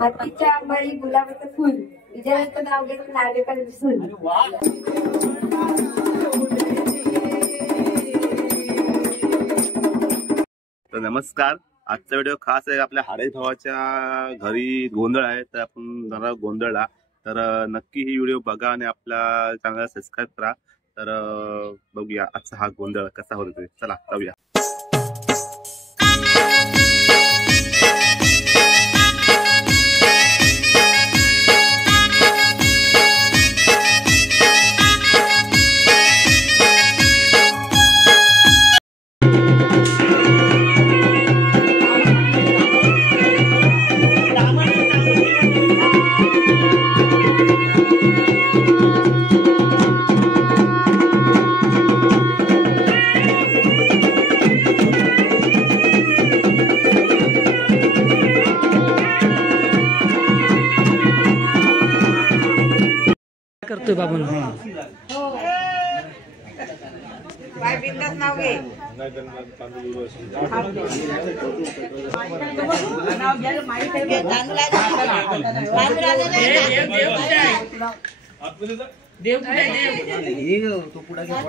हातीच्या अंबाई गुलाबाचं फुल विजयाचं नाव घेत नागेकर दिसून. तर नमस्कार, आजचा व्हिडिओ खास आहे आपल्या हाडे भावाच्या घरी गोंधळ आहे, तर आपण जरा गोंधळला. तर नक्की ही व्हिडिओ बघा आणि आपल्या चॅनलला सबस्क्राईब करा. तर बघूया आजचा हा गोंधळ कसा होतोय. चला जाऊया. करतोय बाबून बाय बिंदास नाव घे. देव तो पुढे घेऊन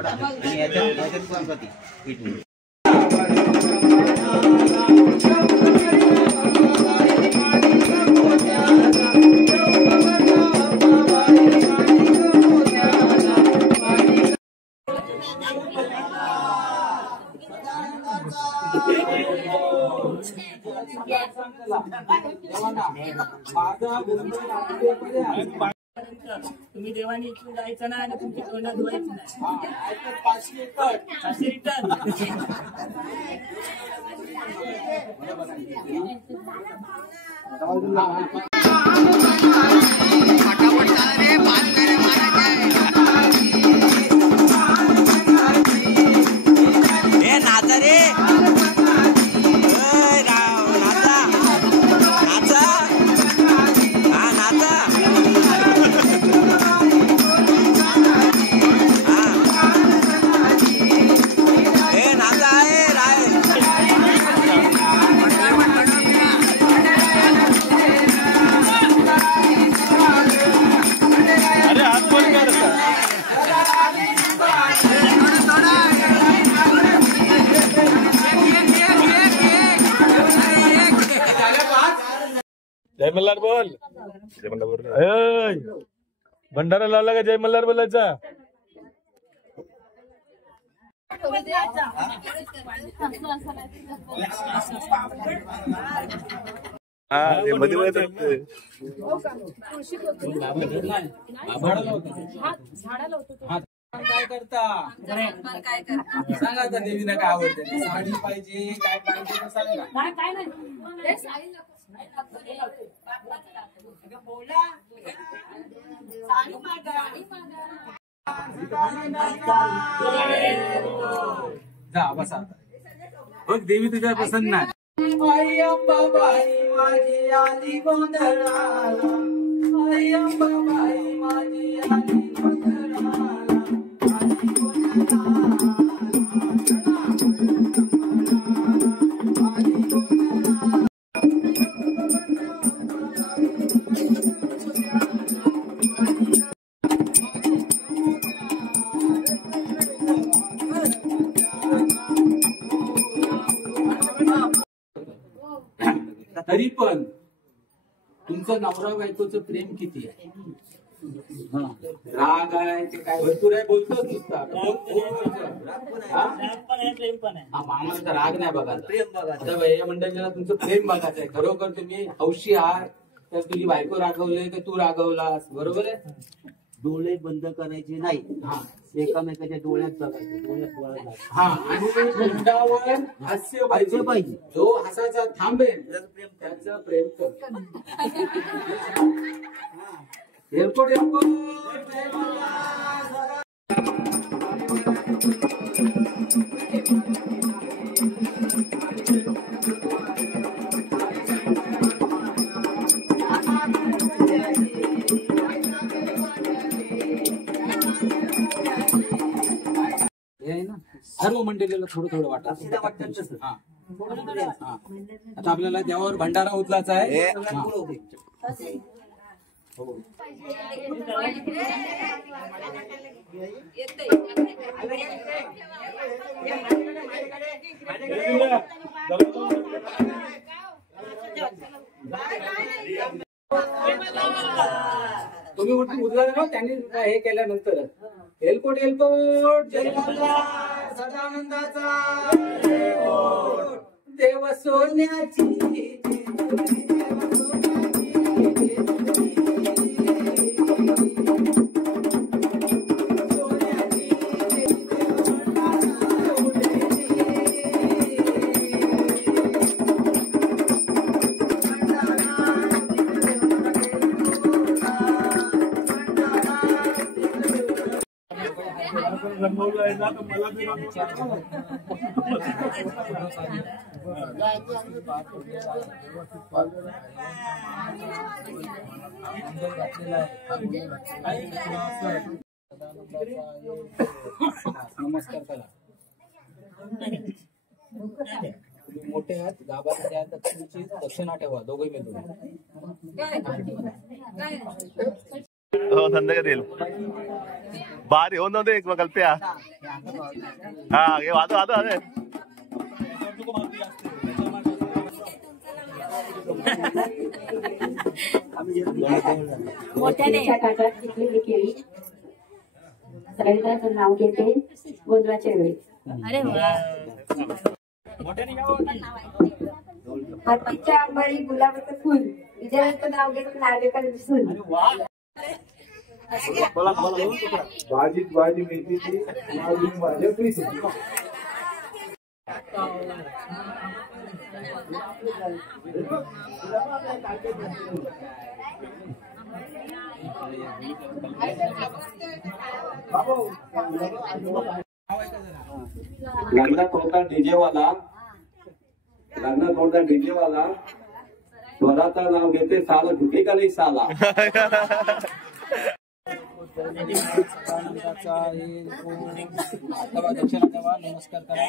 तुम्ही देवानी इथून जायचं ना आणि तुमची तोंड धुवायची जय मल्हार बोल. जय मल्हार बोल. भंडारा लावला का जय मल्हार बोलायचा. काय करता सांगा आता देवीला काय आवडते. साडी पाहिजे काय पाहिजे सांगा. जा बसा. बघ देवी तुझ्या पसंत नाही. आई अंबाबाई माझी आली गोंधळाला. आई अंबाबाई माझी आली गोंधळाला. तरी पण तुमचं नवरा बायकोचं प्रेम किती आहे. राग आहे ते काय भरपूर आहे बोलतोच नुसता. मामाचा राग नाही बघा. आता या मंडळीला तुमचं प्रेम बघायचं आहे. खरोखर तुम्ही हौशी आहात तर तुझी बायको रागवले तर तू रागवलास. बरोबर आहे. डोळे बंद करायचे नाही. एकामेकाच्या डोळ्यात बघायचे. डोळ्यात हा आणि तोंडावर हास्य पाहिजे. जो हसाचा थांबेल त्याचं प्रेम कर. एअरपोर्ट सर्व मंडळीला थोडं थोडं वाटत हा. हा. आता आपल्याला देवावर भंडारा उचलायचा आहे हा. तुम्ही उचला ना त्यांनी हे केल्यानंतर एलकोट एलकोट सदानंदाचा देव सोन्याची नमस्कार करा. मोठे आहेत गाभाऱ्याचे आहेत तर तुमची दक्षिणा ठेवा दोघे मिळून. हो संध्याकाळी येईल बारी होऊन नव्हते एक कल्प्या हा हे वाजव वाजव अरे मोठ्याने ताटात घेतलेली केळी सगळ्यांचं नाव घेते गोंधळाच्या वेळी. अरे हातीच्या आंबाळी गुलाबाचं फुल विजयाचं नाव घेते नार्वेकर सून. भाजी भाजी मेथीची माझ्या प्लीज लग्न तोडता डीजेवाला स्वराचं नाव घेते साला झुके का नाही साला. दक्षिणा ठेवा नमस्कार करा.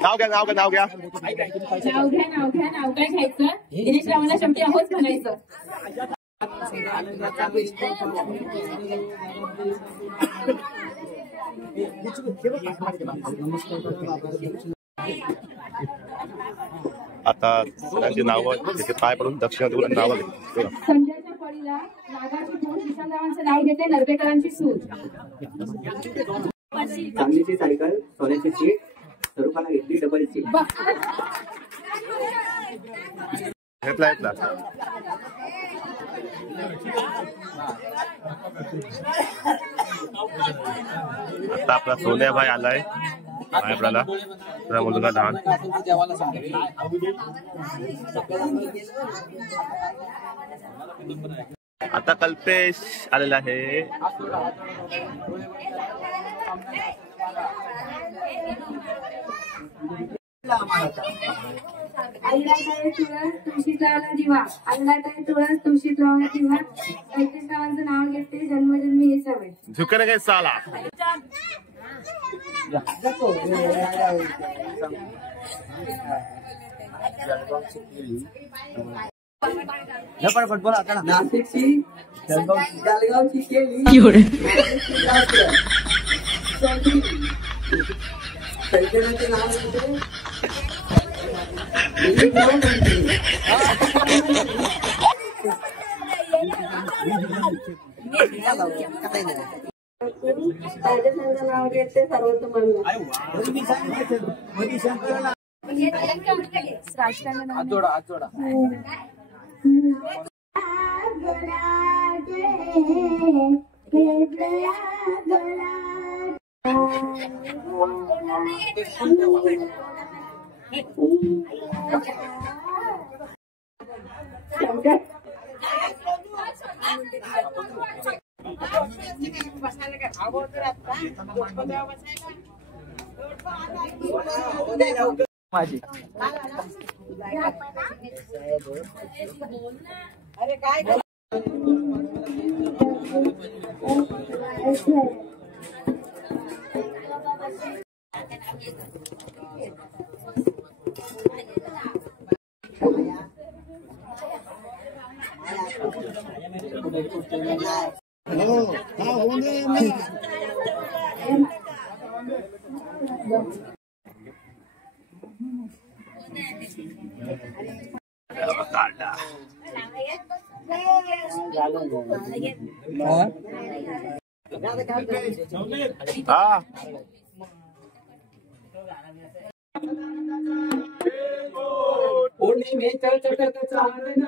नाव घ्या नाव काय घ्यायचं दिनेश रावांना शेवटी आहोत म्हणायचं. आता सगळ्यांची नावं त्याचे पाय पडून दक्षिणा देऊन नावं घेतली. संजयच्या पडीला नागाची दोन किशनरावांचं नाव घेते नरबेकरांची सूर. चांदीची सायकल सोन्याची सीट स्वरूपाला घेतली डबल सीट. घेतला घेतला आता आपला सोन्याभाई आलाय आपल्याला मुलगा लहान. देवाला सांगितलं आता कल्पेश आलेला आहे. अल्लाताई तुळस तुळशीत लावला दिवा. अल्लाताई तुळस तुळशीत लावला दिवा. कैकेश रावांचं नाव घेते जन्मजन्मी हे सवय. झुकने काय साला नाशिकची जळगावची केली सैजनाचे नाव घेते राजस्थानचं नाव घेते सर्वोत्तम. हात जोडा माझी अरे काय हा पौर्णिमेचं चटक चांदण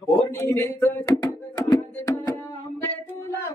पौर्णिमेचं चटक चांदण आंबे तुला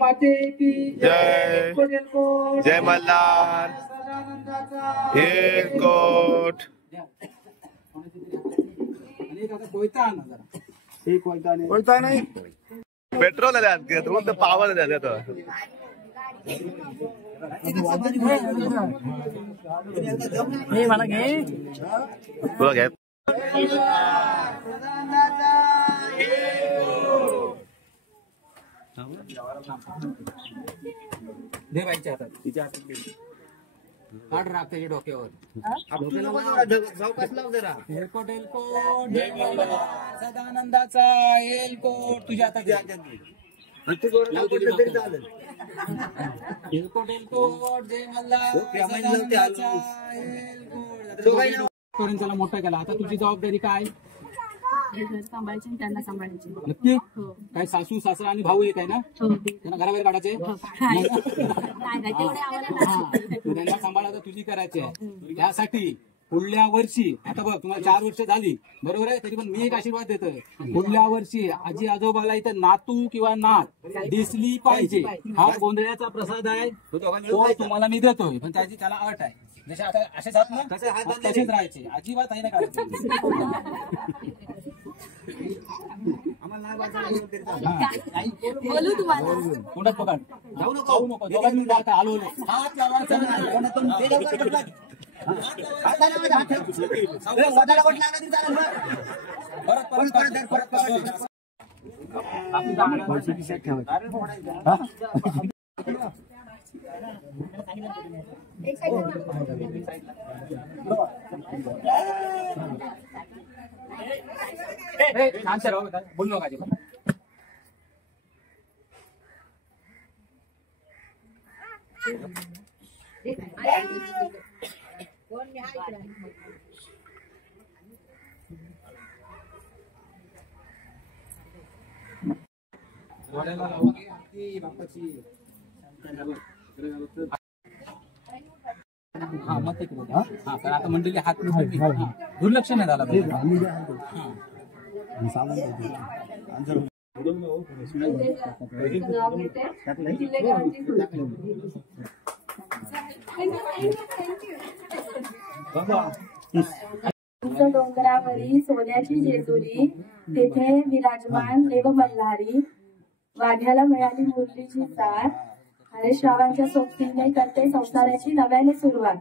माते की जय जय मल्हार एअरकोट कोणता नाही पेट्रोल आहे पावर द्या मला घे तुला घ्या दे बाईच्या हातात तिच्या हातात दे काढ राख त्याच्या डोक्यावर एलकोट एलकोट सदानंदाचा एलकोट तुझ्या हातात एलकोट एलकोट जय मल्हार सदानंदाचा एलकोट करून त्याला मोठा केला. आता तुझी जबाबदारी काय? सांभाळायची त्यांना सांभाळायची. नक्की काय सासू सासरा आणि भाऊ एक आहे ना त्यांना घराबाहेर काढायचे त्यांना सांभाळायचं तुझी करायची आहे. त्यासाठी पुढल्या वर्षी आता बघ तुम्हाला 4 वर्ष झाली बरोबर आहे तरी पण मी एक आशीर्वाद देतोय पुढल्या वर्षी आजी आजोबाला इथं नातू किंवा नात दिसली पाहिजे. हा गोंधळ्याचा प्रसाद आहे तो तुम्हाला मी देतोय पण त्याला अट आहे जसे आता असेच हात ना तसेच राहायचे अजिबात आहे ना करायचे. बोलू तुम्हाला तोंडात पकड जाऊ नको दोघांनी आलो हात लावायचा बोल नका हा मग हा कारण आता मंडळी हात दुर्लक्ष नाही झाला उंच डोंगरावरी सोन्याची जेजुरी, तेथे विराजमान देव मल्हारी, वाघ्याला मिळाली मुरलीची साथ, हरेश रावांच्या सोबतीने करते संसाराची नव्याने सुरुवात.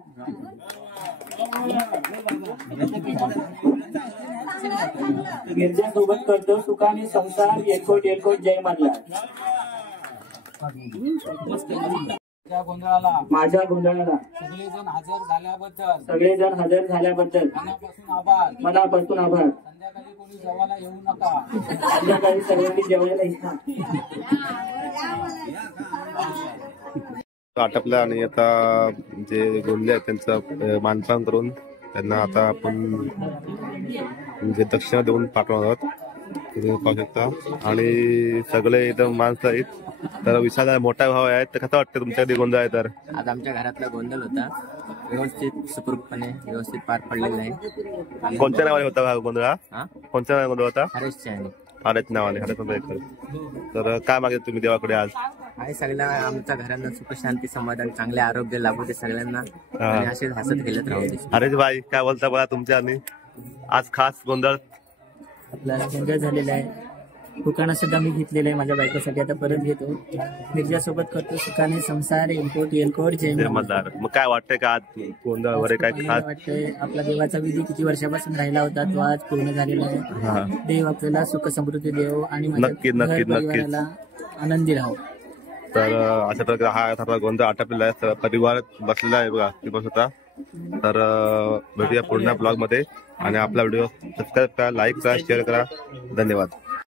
गिरजा सोबत करतो सुखाने संसार, येलकोट येलकोट जय मल्हार. त्या गोंधळाला माझ्या गोंधळाला सगळेजण हजर झाल्याबद्दल सगळेजण हजर झाल्याबद्दल मनापासून आभार. मनापासून आभार. संध्याकाळी कोणी जेवायला येऊ नका. संध्याकाळी सर्वांनी जेवायला इच्छा. आटपला आणि आता जे गोंधळे आहेत त्यांचं मानपान करून त्यांना आता आपण म्हणजे दक्षिणा देऊन पाठवणार आहोत. तुम्ही पाहू शकता आणि सगळे एकदम माणसं आहेत. तर विशाल मोठा भाव आहे, तर कसं वाटतं तुमच्याकडे गोंधळ आहे? तर आज आमच्या घरातला गोंधळ होता, व्यवस्थित सुखरूपपणे व्यवस्थित पार पडलेला आहे. कोणत्या नावाने होता हा गोंधळ? कोणत्या नावाने गोंधळ होता? हरेशच्या आणि हरेश नावाने. हरेश. तर काय मागितलं तुम्ही देवाकडे आज? आहे सगळ्या आमच्या घरांना सुख शांती समाधान चांगले आरोग्य लाभू दे सगळ्यांना आणि असे हसत खेळत राहू दे. हरेश भाई काय बोलता बघा तुमच्या आणि आज खास गोंधळ? आपला गोंधळ झालेला आहे. दुकाना सुद्धा मी घेतलेलं आहे माझ्या बायकोसाठी, आता परत घेतो. मिर्जा सोबत करतो सुखाने संसार, येलकोट येलकोट जय मल्हार. मग काय वाटतंय का आज गोंधळ वगैरे काय खास वाटतंय? आपला देवाचा विधी किती वर्षापासून राहिला होता तो आज पूर्ण झालेला आहे. देव आपल्याला सुख समृद्धी देव आणि नक्कीच नक्कीच नक्कीच आनंदी राहू. तर अशा प्रकारे हा आपला गोंधळ आटपलेला आहे. परिवार बसलेला आहे बघा ती बस होता. तर भेटूया पुढच्या ब्लॉग मध्ये आणि आपला व्हिडिओ सबस्क्राईब करा, लाईक करा, शेअर करा. धन्यवाद.